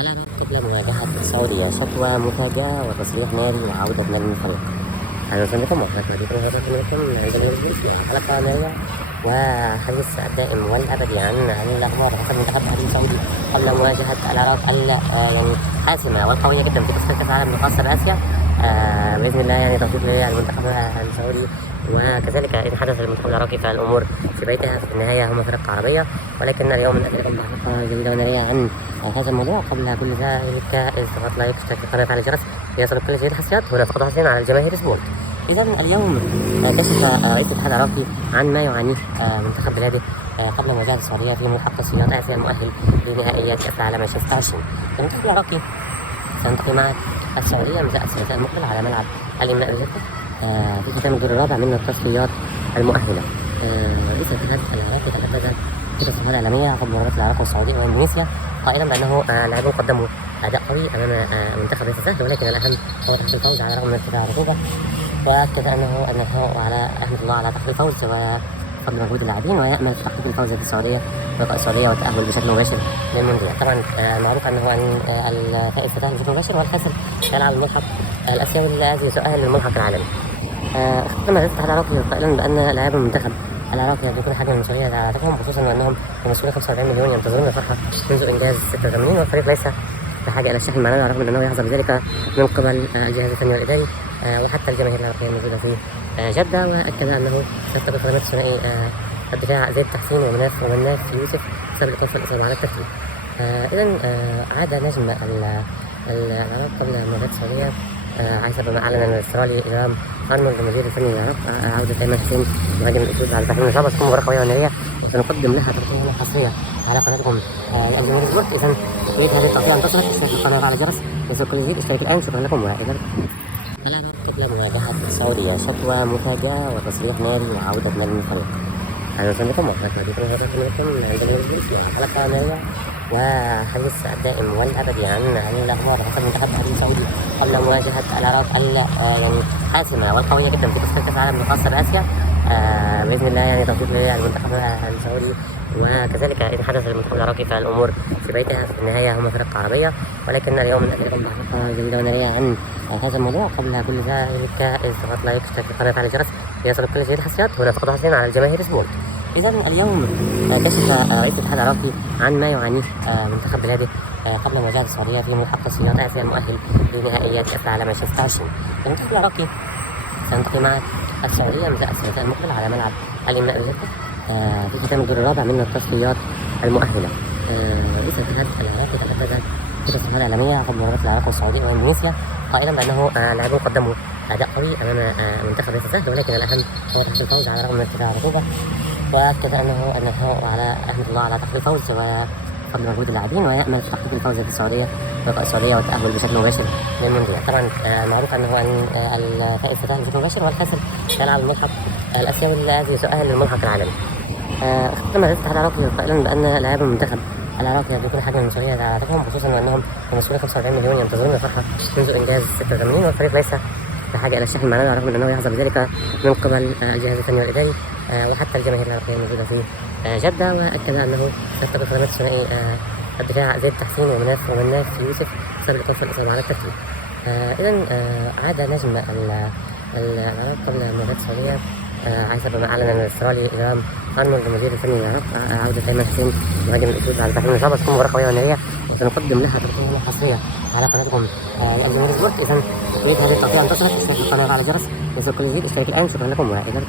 العراق قبل مواجهة السعودية شكوى مفاجأة وتصريح ناري وعودة نجم الفريق. أهلا وسهلا بكم من عند اليوم حلقة نارية وحديث الدائم والأبدي عن الأخبار حسب منتخب الأهلي السعودي قبل مواجهة العراق يعني حاسمة والقوية جدا في تصفية كأس العالم الخاصة بآسيا. بإذن الله يعني توفيق للمنتخب السعودي، وكذلك إن حدث للمنتخب العراقي فالأمور في بيتها في النهاية هم فرق عربية. ولكن اليوم نأتيكم بحلقة جديدة ونارية عن هذا الموضوع. قبل كل ذلك اضغط لايك واشترك في القناة وفعل الجرس ليصلك كل جديد الحصريات. هنا فقط حصريا على الجماهير سبورت. إذا اليوم كشف رئيس الاتحاد العراقي عن ما يعانيه منتخب بلاده قبل مواجهة السعودية في ملحق تصفيات آسيا المؤهل لنهائيات كأس العالم 2026. المنتخب العراقي سيلتقي مع السعودية مساء الثلاثاء المقبل على ملعب الإملاء بجدة في ختام الدور الرابع من التصفيات المؤهلة. رئيس الاتحاد العراقي تحدث في تصريحات إعلامية قبل مباراة العراق والسعودية وإندونيسيا قائلا بأنه اللاعبون قدموا أداء قوي أمام منتخب ليس سهل، ولكن الأهم هو تحقيق الفوز على الرغم من ارتفاع الرطوبة. وأكد أنه على أحمد الله على تحقيق الفوز وفضل مجهود اللاعبين، ويأمل في تحقيق الفوز في السعودية ولقاء السعودية والتأهل بشكل مباشر للمونديال. طبعا معروف أنه الفائز سيتأهل بشكل مباشر والخاسر سيلعب الملحق الآسيوي الذي سيؤهل للملحق العالمي. اختتم رئيس الاتحاد العراقي قائلا بأن لاعبي المنتخب العراقي يكون حجم المسؤولية على عاتقهم، خصوصا وأنهم بمسؤولية 45 مليون ينتظرون الفرحة منذ إنجاز 86، والفريق ليس بحاجة إلى الشحن المعنوي على الرغم من أنه يحظى بذلك من قبل الجهاز الفني والإداري وحتى الجماهير العراقية الموجودة في جدة. وأكد أنه يرتبط خدمات الثنائي الدفاع زيد تحسين ومناف يوسف بسبب الإيقاف والإصابة على الترتيب. إذا عاد نجم العراق قبل مواجهة السعودية حسب ما أعلن الاسترالي إلهام أرنولد المدير الفني للعراق عودة أيمن حسين مهاجم الأسود على تحميل الإصابة. تكون مباراة قوية ونارية وسنقدم لها تغطية حصرية على قناتكم الجماهير سبورت. إذا يريد هذه التغطية أن تصلك اشترك في القناة وفعل الجرس ليصلك كل جديد. اشترك الآن. شكرا لكم وإلى العراق قبل مواجهة السعودية شكوى مفاجأة وتصريح ناري وعودة نجم الفريق. أهلا وسهلا بكم من عند اليوم حلقة نارية وحديث الدائم والأبدي عن الأخبار حسب منتخب الأهلي السعودي قبل مواجهة العراق يعني حاسمة والقوية جدا في تصفية كأس العالم الخاصة بآسيا. بإذن الله يعني توفيق للمنتخب السعودي، وكذلك إن حدث للمنتخب العراقي فالأمور في بيتها في النهاية هم فرق عربية. ولكن اليوم نأتيكم بحلقة جديدة ونارية عن هذا الموضوع. قبل كل ذلك اضغط لايك واشترك في القناة وفعل الجرس ليصلك كل جديد الحصريات. هنا فقط حصريا على الجماهير سبورت. إذا اليوم كشف رئيس الاتحاد العراقي عن ما يعانيه منتخب بلاده قبل مواجهة السعودية في ملحق تصفيات آسيا المؤهل لنهائيات كأس العالم 2026. المنتخب العراقي سيلتقي مع السعودية مساء الثلاثاء المقبل على ملعب الإملاء بجدة في ختام الدور الرابع من التصفيات المؤهلة. رئيس الاتحاد العراقي تحدث في تصريحات إعلامية قبل مباراة العراق والسعودية وإندونيسيا قائلا بأنه اللاعبون قدموا أداء قوي أمام منتخب ليس سهل، ولكن الأهم هو تحقيق الفوز على الرغم من ارتفاع الرطوبة. وأكد أنه على أحمد الله على تحقيق الفوز وفضل مجهود اللاعبين، ويأمل في تحقيق الفوز في السعودية ولقاء السعودية والتأهل بشكل مباشر للمونديال. طبعا معروف أنه الفائز سيتأهل بشكل مباشر والخاسر سيلعب الملحق الآسيوي الذي سيؤهل للملحق العالمي. اختتم رئيس الاتحاد العراقي قائلا بأن لاعبي المنتخب العراقي يكون حجم المسؤولية على عاتقهم، خصوصا وأنهم بمسؤولية 45 مليون ينتظرون الفرحة منذ إنجاز 86، والفريق ليس بحاجة إلى الشحن المعنوي على الرغم من أنه يحظى بذلك من قبل الجهاز الفني والإداري وحتى الجماهير العراقية الموجودة في جدة. وأكد أنه يرتبط خدمات الثنائي الدفاع زيد تحسين ومناف يوسف بسبب الإيقاف والإصابة على الترتيب. إذا عاد نجم العراق قبل مواجهة السعودية حسب ما أعلن الاسترالي إلهام أرنولد المدير الفني للعراق عودة أيمن حسين مهاجم الأسود على تحميل الإصابة. تكون مباراة قوية ونارية وسنقدم لها تغطية حصرية على قناتكم الجماهير سبورت. إذا يريد هذه التغطية أن تصلك اشترك في القناة وفعل الجرس ليصلك كل جديد. اشترك الآن. شكرا لكم وإلى